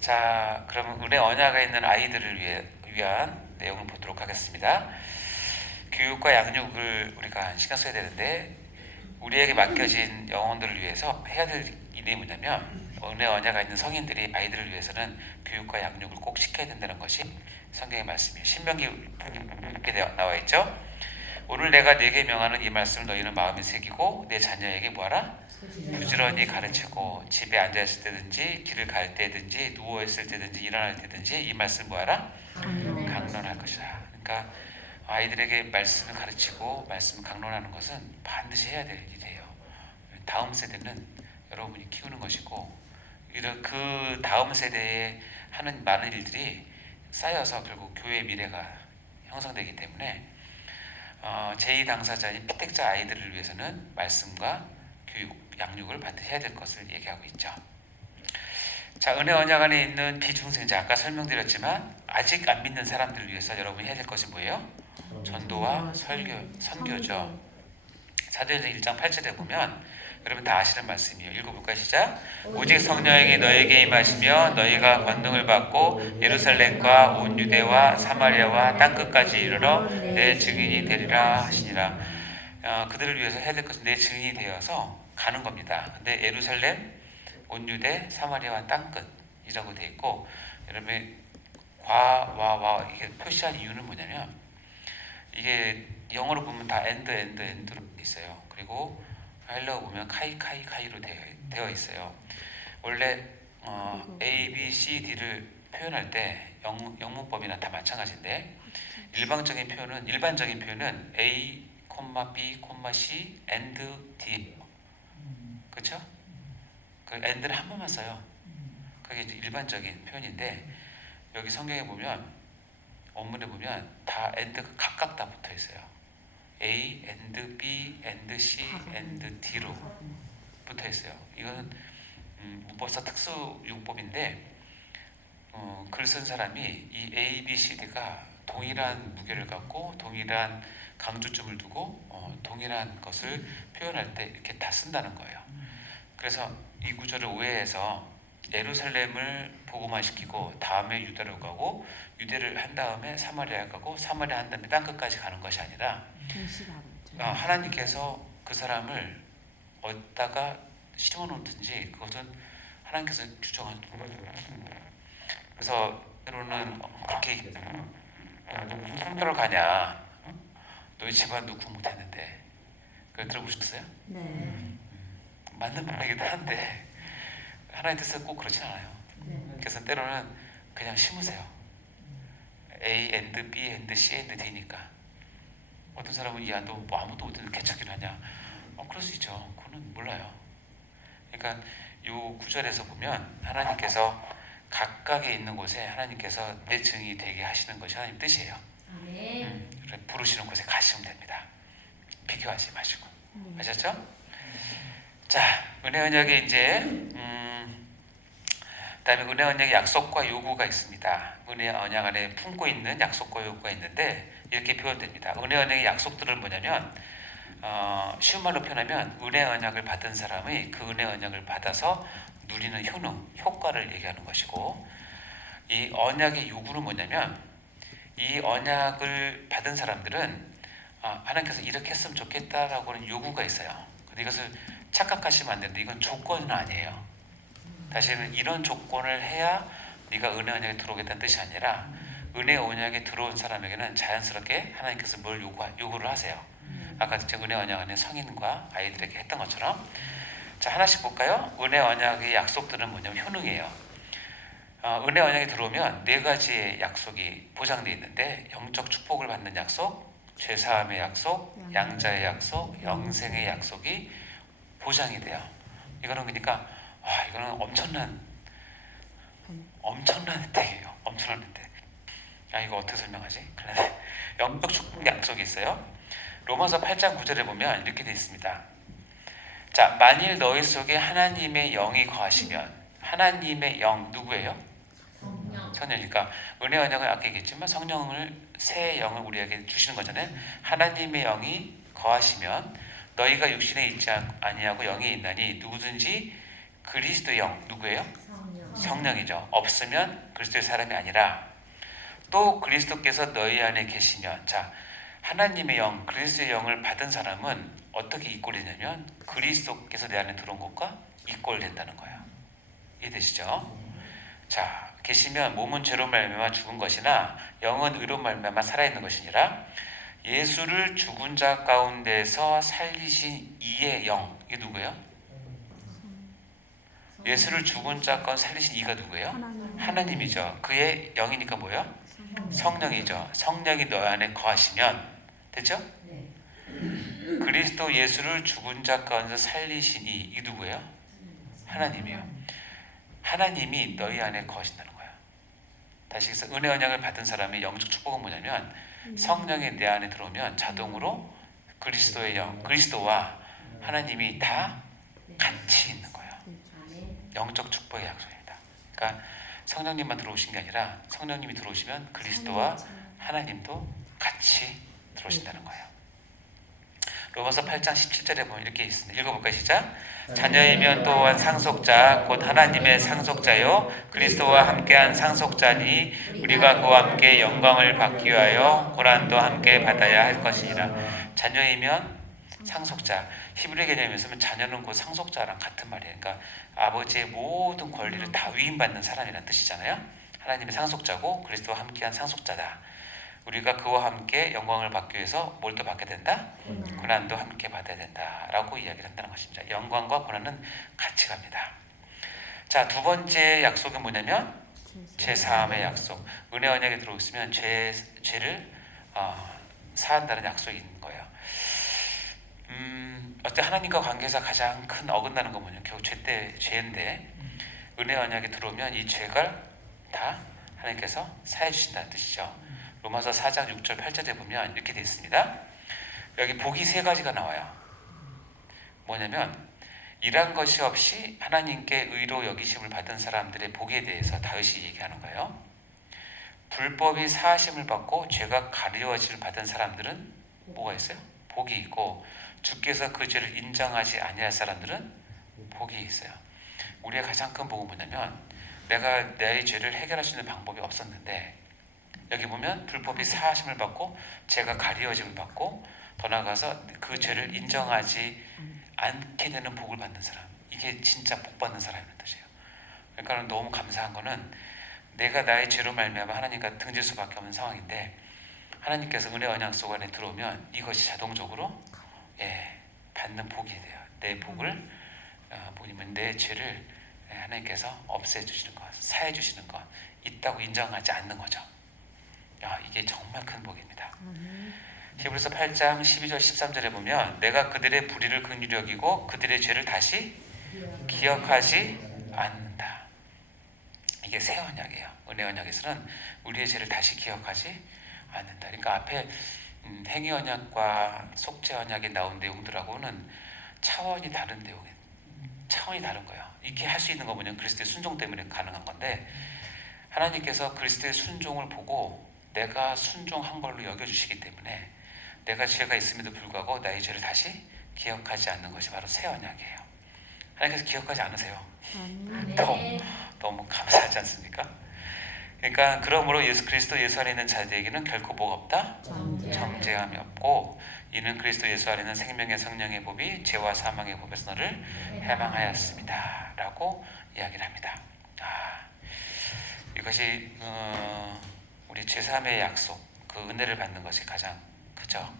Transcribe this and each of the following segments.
자, 그러면 은혜 언약에 있는 아이들을 위한 내용을 보도록 하겠습니다. 교육과 양육을 우리가 신경 써야 되는데 우리에게 맡겨진 영혼들을 위해서 해야 될 일이 뭐냐면 은혜 언약가 있는 성인들이 아이들을 위해서는 교육과 양육을 꼭 시켜야 된다는 것이 성경의 말씀이에요. 신명기 이렇게 나와 있죠. 오늘 내가 네게 명하는 이 말씀을 너희는 마음에 새기고 내 자녀에게 뭐하라? 부지런히 가르치고 집에 앉아있을 때든지 길을 갈 때든지 누워있을 때든지 일어날 때든지 이 말씀 뭐하라? 강론할 것이다. 그러니까 아이들에게 말씀을 가르치고 말씀을 강론하는 것은 반드시 해야 될 일이에요. 다음 세대는 여러분이 키우는 것이고 그 다음 세대에 하는 많은 일들이 쌓여서 결국 교회의 미래가 형성되기 때문에 제2당사자인 피택자 아이들을 위해서는 말씀과 교육, 양육을 반드시 해야 될 것을 얘기하고 있죠. 자, 은혜 언약 안에 있는 비중생자, 아까 설명드렸지만 아직 안 믿는 사람들을 위해서 여러분이 해야 될 것이 뭐예요? 전도와 선교죠. 사도행전 1장 8절에 보면 여러분 다 아시는 말씀이에요. 읽어볼까요? 시작. 오직 성령이 너에게 임하시며 너희가 권능을 받고 예루살렘과 온 유대와 사마리아와 땅끝까지 이르러 내 증인이 되리라 하시니라. 그들을 위해서 해야 될 것은 내 증인이 되어서 가는 겁니다. 근데 예루살렘, 온 유대, 사마리아와 땅끝이라고 되어 있고 여러분 와 이게 표시한 이유는 뭐냐면 이게 영어로 보면 다 엔드로 있어요. 그리고 헬라어 보면 카이로 되어 있어요. 원래 A, B, C, D를 표현할 때 영문법이나 다 마찬가지인데 일반적인 표현은 A, B, C, and D. 그렇죠? 그 and를 한 번만 써요. 그게 이제 일반적인 표현인데 여기 성경에 보면 원문에 보면 다 and가 각각 다 붙어 있어요. A, and B, and C, and D로 붙어 있어요. 이거는 문법사 특수 용법인데 글 쓴 사람이 이 A, B, C, D가 동일한 무게를 갖고 동일한 강조점을 두고 동일한 것을 표현할 때 이렇게 다 쓴다는 거예요. 그래서 이 구절을 오해해서 예루살렘을 복음화시키고 다음에 유다로 가고 유대를 한 다음에 사마리아 가고 사마리아 한 다음에 땅끝까지 가는 것이 아니라 하나님께서 그 사람을 어디다가 심어놓든지 그것은 하나님께서 규정한 그래서 때로는 그렇게 얘기하잖아요. 너 무슨 선교를 가냐? 너희 집안 누구 못했는데 그걸 들어보셨어요? 네. 맞는 말이기도 한데 하나님 뜻은 꼭 그렇진 않아요. 그래서 때로는 그냥 심으세요. A, and B, and C, and D니까 어떤 사람은 야 너 뭐 아무도 못했는데 개척기를 하냐? 그럴 수 있죠. 그거는 몰라요. 그러니까 요 구절에서 보면 하나님께서 각각에 있는 곳에 하나님께서 내 증이 되게 하시는 것이 하나님 뜻이에요. 부르시는 곳에 가시면 됩니다. 비교하지 마시고. 아셨죠? 자, 은혜 언약에 이제 그다음에 은혜 언약의 약속과 요구가 있습니다. 은혜 언약 안에 품고 있는 약속과 요구가 있는데 이렇게 표현됩니다. 은혜 언약의 약속들은 뭐냐면 쉬운 말로 표현하면 은혜 언약을 받은 사람의 그 은혜 언약을 받아서 누리는 효과를 얘기하는 것이고 이 언약의 요구는 뭐냐면 이 언약을 받은 사람들은 하나님께서 이렇게 했으면 좋겠다라고 하는 요구가 있어요. 근데 이것을 착각하시면 안 되는데 이건 조건은 아니에요. 다시는 이런 조건을 해야 네가 은혜 언약에 들어오겠다는 뜻이 아니라 은혜 언약에 들어온 사람에게는 자연스럽게 하나님께서 뭘 요구를 하세요. 아까 제가 은혜 언약 안에 성인과 아이들에게 했던 것처럼 자 하나씩 볼까요? 은혜 언약의 약속들은 뭐냐면 효능이에요. 은혜 언약에 들어오면 네 가지의 약속이 보장되어 있는데 영적 축복을 받는 약속, 죄사함의 약속, 양자의 약속, 영생의 약속이 보장이 돼요. 이거는 그러니까 이거는 엄청난 혜택이에요. 엄청난 혜택. 이거 어떻게 설명하지? 영적 축복 약속이 있어요. 로마서 8장 9절에 보면 이렇게 되어 있습니다. 자, 만일 너희 속에 하나님의 영이 거하시면 하나님의 영 누구예요? 성령이니까 은혜 언약은 아까 얘기했지만 새 영을 우리에게 주시는 거잖아요. 하나님의 영이 거하시면 너희가 육신에 있지 아니하고 영에 있나니 누구든지 그리스도의 영 누구예요? 성령이죠. 없으면 그리스도의 사람이 아니라 또 그리스도께서 너희 안에 계시면 자 하나님의 영, 그리스도의 영을 받은 사람은 어떻게 이꼴이냐면 그리스도께서 내 안에 들어온 것과 이꼴된다는 거예요. 이해되시죠? 자 계시면 몸은 죄로 말미암아 죽은 것이나 영은 의로 말미암아 살아있는 것이니라. 예수를 죽은 자 가운데서 살리신 이의 영, 이게 누구예요? 예수를 죽은 자 가운데 살리신 이가 누구예요? 하나님이죠. 그의 영이니까 뭐예요? 성령이죠. 성령이 너 안에 거하시면 됐죠? 그리스도 예수를 죽은 자 가운데 살리신 이 누구예요? 하나님이요. 하나님이 너희 안에 거하신다는 거예요. 다시 해서 은혜 언약을 받은 사람의 영적 축복은 뭐냐면 성령이 내 안에 들어오면 자동으로 그리스도의 영, 그리스도와 하나님이 다 같이 있는 거예요. 영적 축복의 약속입니다. 그러니까 성령님만 들어오신 게 아니라 성령님이 들어오시면 그리스도와 하나님도 같이 들어오신다는 거예요. 로마서 8장 17절에 보면 이렇게 있습니다. 읽어볼까요? 시작. 자녀이면 또한 상속자 곧 하나님의 상속자요 그리스도와 함께한 상속자니 우리가 그와 함께 영광을 받기 위하여 고난도 함께 받아야 할 것이니라. 자녀이면 상속자. 히브리 개념에서는 자녀는 곧 상속자랑 같은 말이에요. 그러니까 아버지의 모든 권리를 다 위임받는 사람이라는 뜻이잖아요. 하나님의 상속자고 그리스도와 함께한 상속자다. 우리가 그와 함께 영광을 받기 위해서 뭘 또 받게 된다? 고난도 함께 받아야 된다라고 이야기를 한다는 것입니다. 영광과 고난은 같이 갑니다. 자, 두 번째 약속은 뭐냐면 죄사함의 약속. 은혜 언약에 들어오시면 죄를 사한다는 약속이 있는 거예요. 어때 하나님과 관계에서 가장 큰 어긋나는 건 뭐냐면 결국 죄인데 은혜 언약에 들어오면 이 죄가 다 하나님께서 사해 주신다는 뜻이죠. 로마서 4장 6절 8절에 보면 이렇게 되어 있습니다. 여기 복이 세 가지가 나와요. 뭐냐면 일한 것이 없이 하나님께 의로 여기심을 받은 사람들의 복에 대해서 다윗이 얘기하는 거예요. 불법이 사하심을 받고 죄가 가리워짐을 받은 사람들은 뭐가 있어요? 복이 있고 주께서 그 죄를 인정하지 아니할 사람들은 복이 있어요. 우리의 가장 큰 복은 뭐냐면 내가 내 죄를 해결할 수 있는 방법이 없었는데 여기 보면 불법이 사하심을 받고 죄가 가리워짐을 받고 더 나아가서 그 죄를 인정하지 않게 되는 복을 받는 사람, 이게 진짜 복 받는 사람이라는 뜻이에요. 그러니까 너무 감사한 거는 내가 나의 죄로 말미암아 하나님과 등질 수밖에 없는 상황인데 하나님께서 은혜 언약 속 안에 들어오면 이것이 자동적으로 받는 복이 돼요. 내 복을 뭐냐면 내 죄를 하나님께서 없애주시는 것, 사해주시는 것 있다고 인정하지 않는 거죠. 이게 정말 큰 복입니다. 히브리서 8장 12절 13절에 보면 내가 그들의 불의를 긍휼히 여기고 그들의 죄를 다시 기억하지 않는다. 이게 새 언약이에요. 은혜 언약에서는 우리의 죄를 다시 기억하지 않는다. 그러니까 앞에 행위 언약과 속죄 언약에 나온 내용들하고는 차원이 다른 내용이에요. 차원이 다른 거예요. 이게 할 수 있는 거 뭐냐면 그리스도의 순종 때문에 가능한 건데 하나님께서 그리스도의 순종을 보고 내가 순종한 걸로 여겨주시기 때문에 내가 죄가 있음에도 불구하고 나의 죄를 다시 기억하지 않는 것이 바로 새 언약이에요. 하나님께서 기억하지 않으세요. 너무 감사하지 않습니까? 그러니까 그러므로 그리스도 예수 안에 있는 자들에게는 결코 뭐가 없다? 정죄함이 없고 이는 그리스도 예수 안에 있는 생명의 성령의 법이 죄와 사망의 법에서 너를 해방하였습니다 라고 이야기를 합니다. 이것이 우리 죄사함의 약속, 그 은혜를 받는 것이 가장 크죠.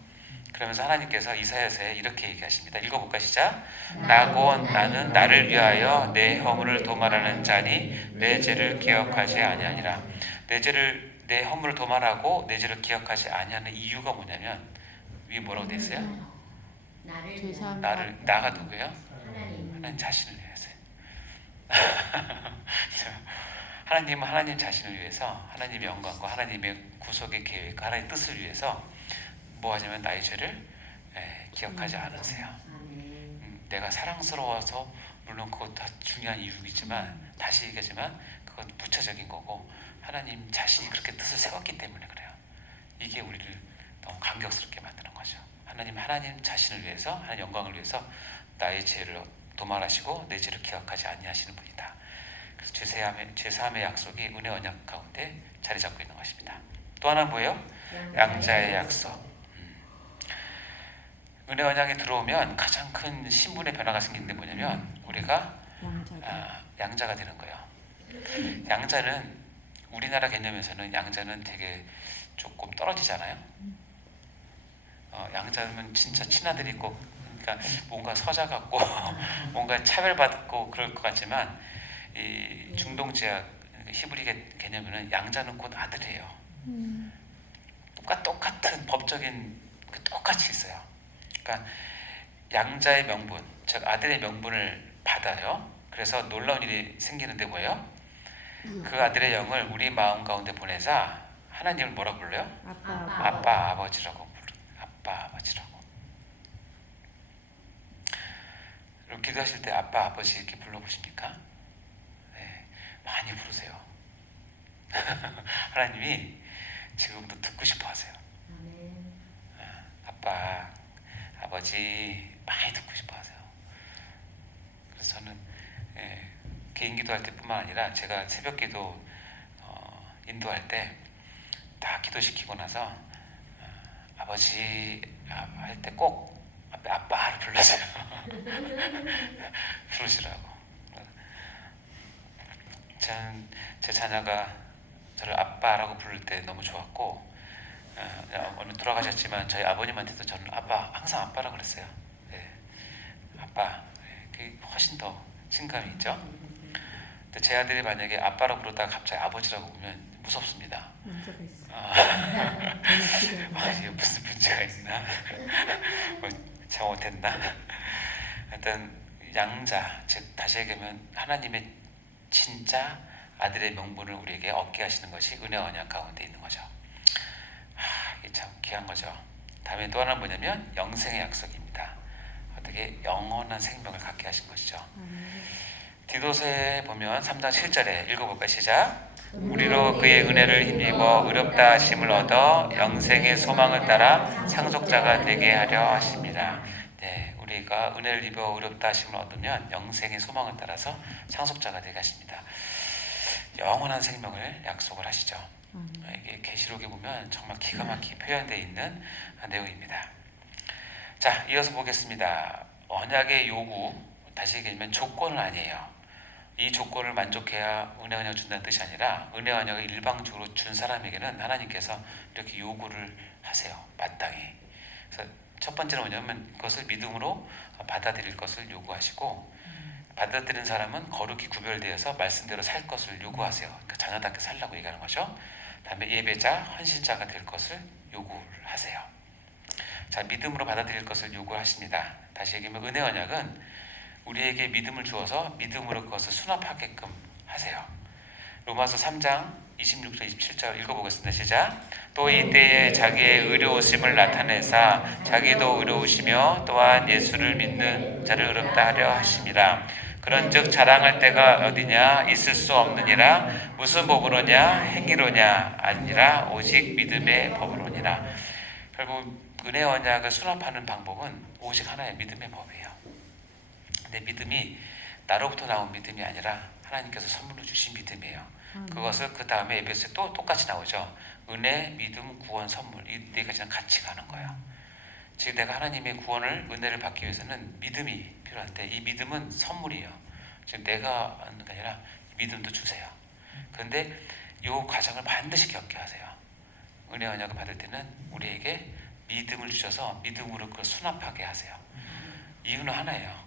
그러면서 하나님께서 이사야서에 이렇게 얘기하십니다. 읽어볼까 시작. 나는 나를 위하여 내 허물을 도말하는 자니 내 죄를 기억하지 아니하니라. 내 허물을 도말하고 내 죄를 기억하지 아니하는 이유가 뭐냐면 위에 뭐라고 돼 있어요? 나가 누구예요? 하나님 자신을 위해서요. 하나님은 하나님 자신을 위해서 하나님의 영광과 하나님의 구속의 계획과 하나님의 뜻을 위해서 뭐 하냐면 나의 죄를 기억하지 않으세요. 내가 사랑스러워서 물론 그것도 중요한 이유이지만 다시 얘기하지만 그건 부차적인 거고 하나님 자신이 그렇게 뜻을 세웠기 때문에 그래요. 이게 우리를 너무 감격스럽게 만드는 거죠. 하나님 자신을 위해서 하나님 영광을 위해서 나의 죄를 도말하시고 내 죄를 기억하지 아니하시는 분이다. 그래서 제3의 약속이 은혜 언약 가운데 자리 잡고 있는 것입니다. 또 하나는 뭐예요? 양자의 약속. 은혜 언약에 들어오면 가장 큰 신분의 변화가 생기는 게 뭐냐면 우리가 양자가 되는 거예요. 양자는 우리나라 개념에서는 양자는 되게 조금 떨어지잖아요. 양자는 진짜 친아들이 있고 그러니까 뭔가 서자 같고 뭔가 차별받고 그럴 것 같지만 이 중동지역 히브리 개념에는 양자는 곧 아들이에요. 똑같은 법적인 똑같이 있어요. 그러니까 양자의 명분, 즉 아들의 명분을 받아요. 그래서 놀라운 일이 생기는데 뭐예요? 그 아들의 영을 우리 마음 가운데 보내자 하나님을 뭐라고 불러요? 아빠 아버지라고 불러요. 아빠 아버지라고. 그럼 기도하실 때 아빠 아버지 이렇게 불러보십니까? 네, 많이 부르세요. 하나님이 지금도 듣고 싶어 하세요. 아빠 아버지 많이 듣고 싶어 하세요. 그래서 저는 개인 기도할 때뿐만 아니라 제가 새벽 기도 인도할 때 다 기도시키고 나서 아버지 할 때 꼭 앞에 아빠를 불러줘요. 부르시라고. 저는 제 자녀가 저를 아빠라고 부를 때 너무 좋았고 오늘 돌아가셨지만 저희 아버님한테도 저는 항상 아빠라고 그랬어요. 네. 아빠. 그게 훨씬 더 친감이 있죠. 근데 제 아들이 만약에 아빠라고 부르다가 갑자기 아버지라고 부르면 무섭습니다. 문제가 있어. 무슨 문제가 있나? 뭐 잘못했나? 일단 양자, 즉 다시 얘기하면 하나님의 진짜 아들의 명분을 우리에게 얻게 하시는 것이 은혜 언약 가운데 있는 거죠. 이게 참 귀한 거죠. 다음에 또 하나는 뭐냐면 영생의 약속입니다. 어떻게 영원한 생명을 갖게 하신 것이죠. 디도서에 보면 3장 7절에 읽어볼까요? 시작. 우리로 그의 은혜를 힘입어 의롭다 하심을 얻어 영생의 소망을 따라 상속자가 되게 하려 하십니다. 네, 우리가 은혜를 입어 의롭다 하심을 얻으면 영생의 소망을 따라서 상속자가 되게 하십니다. 영원한 생명을 약속을 하시죠. 이게 계시록에 보면 정말 기가 막히게 표현되어 있는 내용입니다. 자, 이어서 보겠습니다. 언약의 요구, 다시 얘기하면 조건은 아니에요. 이 조건을 만족해야 은혜 언약을 준다는 뜻이 아니라 은혜 언약을 일방적으로 준 사람에게는 하나님께서 이렇게 요구를 하세요. 마땅히. 그래서 첫 번째는 뭐냐면 그것을 믿음으로 받아들일 것을 요구하시고 받아들이는 사람은 거룩히 구별되어서 말씀대로 살 것을 요구하세요. 그러니까 자녀답게 살라고 얘기하는 거죠. 다음에 예배자, 헌신자가 될 것을 요구를 하세요. 자, 믿음으로 받아들일 것을 요구하십니다. 다시 얘기하면 은혜 언약은 우리에게 믿음을 주어서 믿음으로 그것을 수납하게끔 하세요. 로마서 3장 26절 27절 읽어보겠습니다. 시작. 또 이때에 자기의 의로우심을 나타내사 자기도 의로우시며 또한 예수를 믿는 자를 의롭다 하려 하심이라. 그런즉 자랑할 때가 어디냐? 있을 수 없느니라. 무슨 법으로냐? 행위로냐? 아니라 오직 믿음의 법으로니라. 결국 은혜 언약을 수납하는 방법은 오직 하나의 믿음의 법이에요. 근데 믿음이 나로부터 나온 믿음이 아니라 하나님께서 선물로 주신 믿음이에요. 그것을 그 다음에 에베소에 또 똑같이 나오죠. 은혜, 믿음, 구원, 선물 이 네 가지는 같이 가는 거예요. 즉 내가 하나님의 구원을 은혜를 받기 위해서는 믿음이 필요한데 이 믿음은 선물이에요. 즉 내가 하는 게 아니라 믿음도 주세요. 그런데 이 과정을 반드시 겪게 하세요. 은혜 언약을 받을 때는 우리에게 믿음을 주셔서 믿음으로 그걸 수납하게 하세요. 이유는 하나예요.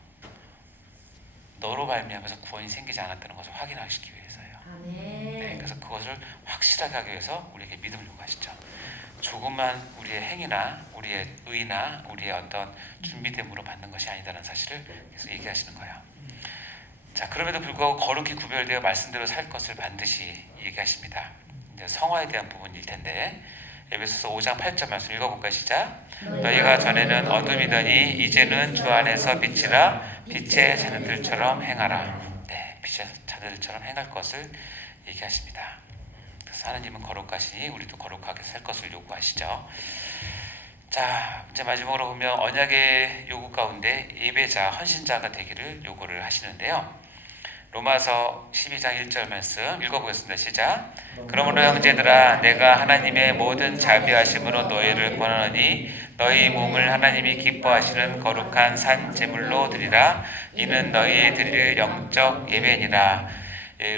너로 말미암아서 구원이 생기지 않았다는 것을 확인하시기 위해서예요. 네, 그래서 그것을 확실하게 하기 위해서 우리에게 믿음을 요구하시죠. 조금만 우리의 행위나 우리의 의나 우리의 어떤 준비됨으로 받는 것이 아니다라는 사실을 계속 얘기하시는 거예요. 자, 그럼에도 불구하고 거룩히 구별되어 말씀대로 살 것을 반드시 얘기하십니다. 이제 성화에 대한 부분일 텐데 에베소서 5장 8절 말씀 읽어볼까요? 시작. 너희가 전에는 어둠이더니 이제는 주 안에서 빛이라. 빛의 자녀들처럼 행하라. 네, 빛의 자녀들처럼 행할 것을 얘기하십니다. 그래서 하나님은 거룩하시니 우리도 거룩하게 살 것을 요구하시죠. 자, 이제 마지막으로 보면 언약의 요구 가운데 예배자, 헌신자가 되기를 요구를 하시는데요. 로마서 12장 1절 말씀 읽어보겠습니다. 시작. 그러므로 형제들아 내가 하나님의 모든 자비하심으로 너희를 권하노니 너희 몸을 하나님이 기뻐하시는 거룩한 산 제물로 드리라. 이는 너희 드릴 영적 예배니라.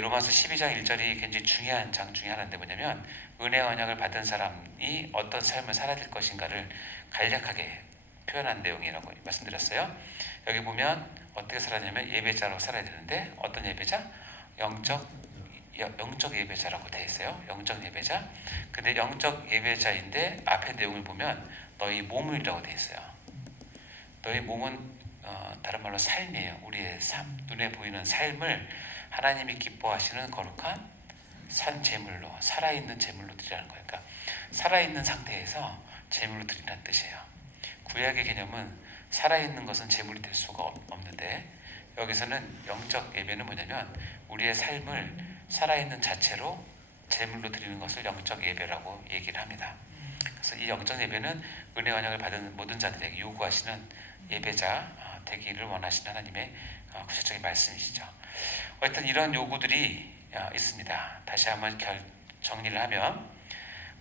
로마서 12장 1절이 굉장히 중요한 장 중에 하나인데 뭐냐면 은혜 언약을 받은 사람이 어떤 삶을 살아야 될 것인가를 간략하게 표현한 내용이라고 말씀드렸어요. 여기 보면 어떻게 살아냐면 예배자로 살아야 되는데 어떤 예배자? 영적 예배자라고 되어 있어요. 영적 예배자. 근데 영적 예배자인데 앞에 내용을 보면 너희 몸이라고 되어 있어요. 너희 몸은 다른 말로 삶이에요. 우리의 삶, 눈에 보이는 삶을 하나님이 기뻐하시는 거룩한 산 제물로, 살아있는 제물로 드리라는 거예요. 그러니까 살아있는 상태에서 제물로 드리라는 뜻이에요. 구약의 개념은 살아있는 것은 제물이 될 수가 없는데 여기서는 영적 예배는 뭐냐면 우리의 삶을 살아있는 자체로 제물로 드리는 것을 영적 예배라고 얘기를 합니다. 그래서 이 영적 예배는 은혜 언약을 받은 모든 자들에게 요구하시는 예배자 되기를 원하시는 하나님의 구체적인 말씀이시죠. 어쨌든 이런 요구들이 있습니다. 다시 한번 정리를 하면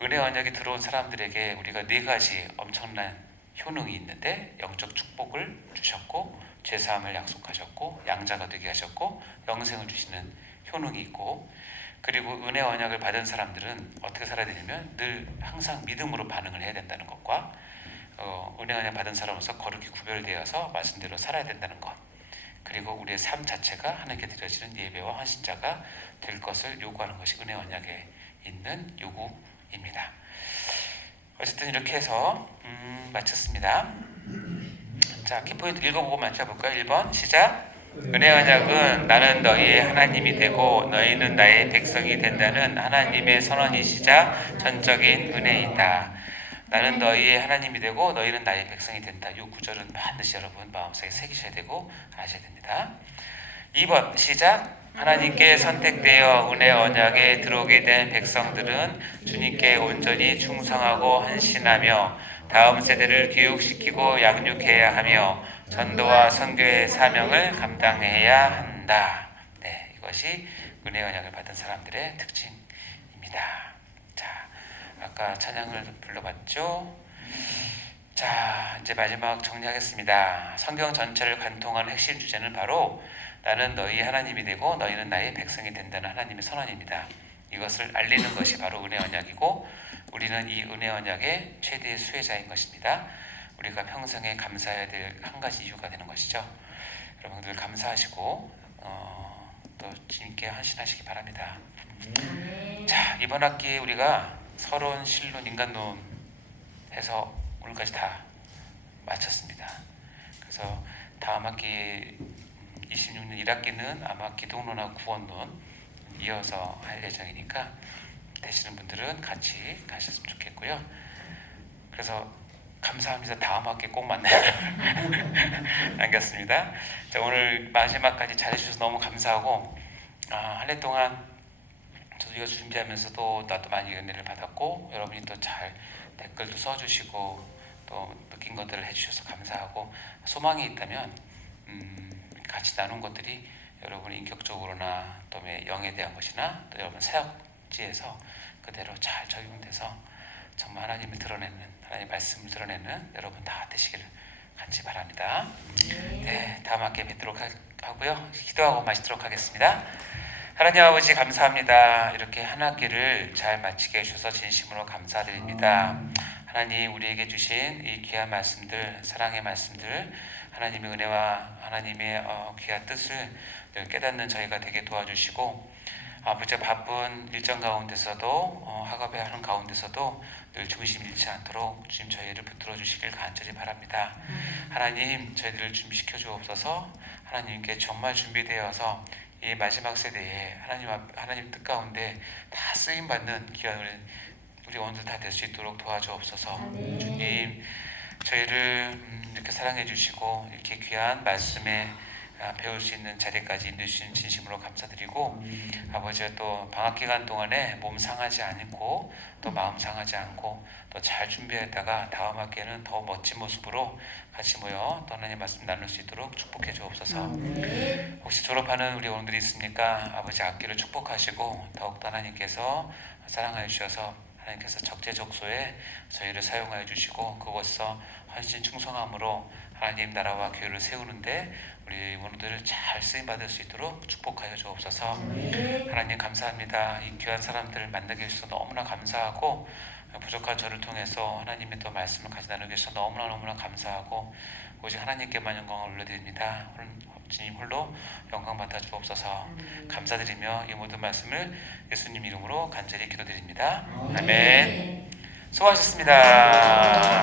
은혜 언약이 들어온 사람들에게 우리가 네 가지 엄청난 효능이 있는데 영적 축복을 주셨고 죄사함을 약속하셨고 양자가 되게 하셨고 영생을 주시는 효능이 있고 그리고 은혜 언약을 받은 사람들은 어떻게 살아야 되냐면 늘 항상 믿음으로 반응을 해야 된다는 것과 은혜 언약 받은 사람으로서 거룩히 구별되어서 말씀대로 살아야 된다는 것 그리고 우리의 삶 자체가 하나님께 드려지는 예배와 헌신자가 될 것을 요구하는 것이 은혜 언약에 있는 요구입니다. 어쨌든 이렇게 해서 마쳤습니다. 자, 키포인트 읽어보고 맞춰볼까요? 1번 시작. 은혜 언약은 나는 너희의 하나님이 되고 너희는 나의 백성이 된다는 하나님의 선언이시자 전적인 은혜이다. 나는 너희의 하나님이 되고 너희는 나의 백성이 된다. 이 구절은 반드시 여러분 마음속에 새기셔야 되고 아셔야 됩니다. 2번 시작. 하나님께 선택되어 은혜 언약에 들어오게 된 백성들은 주님께 온전히 충성하고 헌신하며 다음 세대를 교육시키고 양육해야 하며 전도와 선교의 사명을 감당해야 한다. 네, 이것이 은혜 언약을 받은 사람들의 특징입니다. 자, 아까 찬양을 불러봤죠? 자, 이제 마지막 정리하겠습니다. 성경 전체를 관통하는 핵심 주제는 바로 나는 너희 하나님이 되고 너희는 나의 백성이 된다는 하나님의 선언입니다. 이것을 알리는 것이 바로 은혜 언약이고 우리는 이 은혜 언약의 최대의 수혜자인 것입니다. 우리가 평생에 감사해야 될 한 가지 이유가 되는 것이죠. 여러분들 감사하시고 또 주님께 헌신하시기 바랍니다. 자, 이번 학기에 우리가 서론, 신론, 인간론 해서 오늘까지 다 마쳤습니다. 그래서 다음 학기 26년 1학기는 아마 기독론하고 구원론 이어서 할 예정이니까 되시는 분들은 같이 가셨으면 좋겠고요. 그래서 감사합니다. 다음 학기에 꼭 만나요. 남겼습니다. 자, 오늘 마지막까지 잘해주셔서 너무 감사하고 한 해 동안 저도 이거 준비하면서도 나도 많이 은혜를 받았고 여러분이 또 잘 댓글도 써주시고 또 느낀 것들을 해주셔서 감사하고 소망이 있다면 같이 나눈 것들이 여러분의 인격적으로나 또 영에 대한 것이나 또 여러분 사역지에서 그대로 잘 적용돼서 정말 하나님을 드러내는 하나님의 말씀을 드러내는 여러분 다 되시기를 간절히 바랍니다. 네, 다음 학기에 뵙도록 하고요. 기도하고 마치도록 하겠습니다. 하나님 아버지 감사합니다. 이렇게 한 학기를 잘 마치게 해주셔서 진심으로 감사드립니다. 하나님 우리에게 주신 이 귀한 말씀들 사랑의 말씀들 하나님의 은혜와 하나님의 귀한 뜻을 깨닫는 저희가 되게 도와주시고 아버지 바쁜 일정 가운데서도 학업에 하는 가운데서도 늘 중심 잃지 않도록 주님 저희를 붙들어 주시길 간절히 바랍니다. 하나님 저희들을 준비시켜 주옵소서. 하나님께 정말 준비되어서 이 마지막 세대에 하나님 뜻 가운데 다 쓰임 받는 귀한 우리 원들 다 될 수 있도록 도와주옵소서. 주님 저희를 이렇게 사랑해 주시고 이렇게 귀한 말씀에 배울 수 있는 자리까지 인도해 주신 진심으로 감사드리고, 아버지가 또 방학 기간 동안에 몸 상하지 않고 또 마음 상하지 않고 또 잘 준비했다가 다음 학기에는 더 멋진 모습으로 같이 모여 또 하나님 말씀 나눌 수 있도록 축복해 주옵소서. 혹시 졸업하는 우리 어른들이 있습니까? 아버지 학기를 축복하시고 더욱더 하나님께서 사랑하여 주셔서 하나님께서 적재적소에 저희를 사용하여 주시고 그것서 헌신 충성함으로 하나님 나라와 교회를 세우는데 우리 모두들 잘 쓰임받을 수 있도록 축복하여 주옵소서. 하나님 감사합니다. 이 귀한 사람들을 만나게 해주셔서 너무나 감사하고 부족한 저를 통해서 하나님의 또 말씀을 같이 나누게 해주셔서 너무나 감사하고 오직 하나님께만 영광을 올려드립니다. 주님 홀로 영광 받아 주옵소서. 감사드리며 이 모든 말씀을 예수님 이름으로 간절히 기도드립니다. 아멘. 수고하셨습니다.